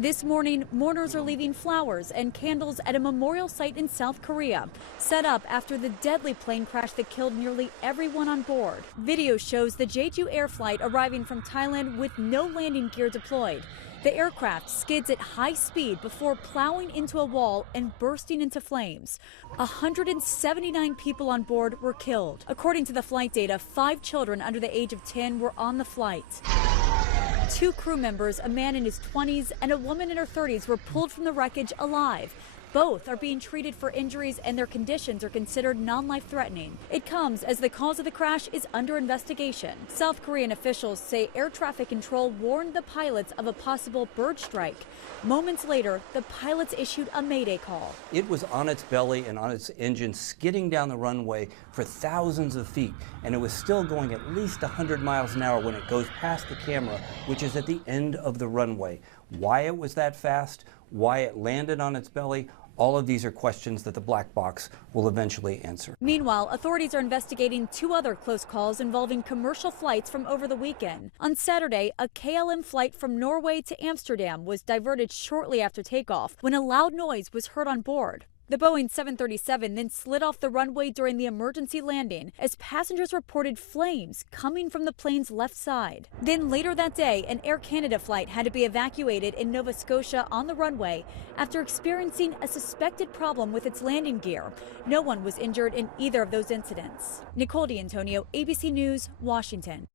This morning, mourners are leaving flowers and candles at a memorial site in South Korea, set up after the deadly plane crash that killed nearly everyone on board. Video shows the Jeju Air flight arriving from Thailand with no landing gear deployed. The aircraft skids at high speed before plowing into a wall and bursting into flames. 179 people on board were killed. According to the flight data, 5 children under the age of 10 were on the flight. 2 crew members, a man in his 20s and a woman in her 30s, were pulled from the wreckage alive. Both are being treated for injuries and their conditions are considered non-life-threatening. It comes as the cause of the crash is under investigation. South Korean officials say air traffic control warned the pilots of a possible bird strike. Moments later, the pilots issued a mayday call. It was on its belly and on its engine skidding down the runway for thousands of feet, and it was still going at least 100 miles an hour when it goes past the camera, which is at the end of the runway. Why it was that fast, why it landed on its belly, all of these are questions that the black box will eventually answer. Meanwhile, authorities are investigating 2 other close calls involving commercial flights from over the weekend. On Saturday, a KLM flight from Norway to Amsterdam was diverted shortly after takeoff when a loud noise was heard on board. The Boeing 737 then slid off the runway during the emergency landing as passengers reported flames coming from the plane's left side. Then later that day, an Air Canada flight had to be evacuated in Nova Scotia on the runway after experiencing a suspected problem with its landing gear. No one was injured in either of those incidents. Nicole D'Antonio, ABC News, Washington.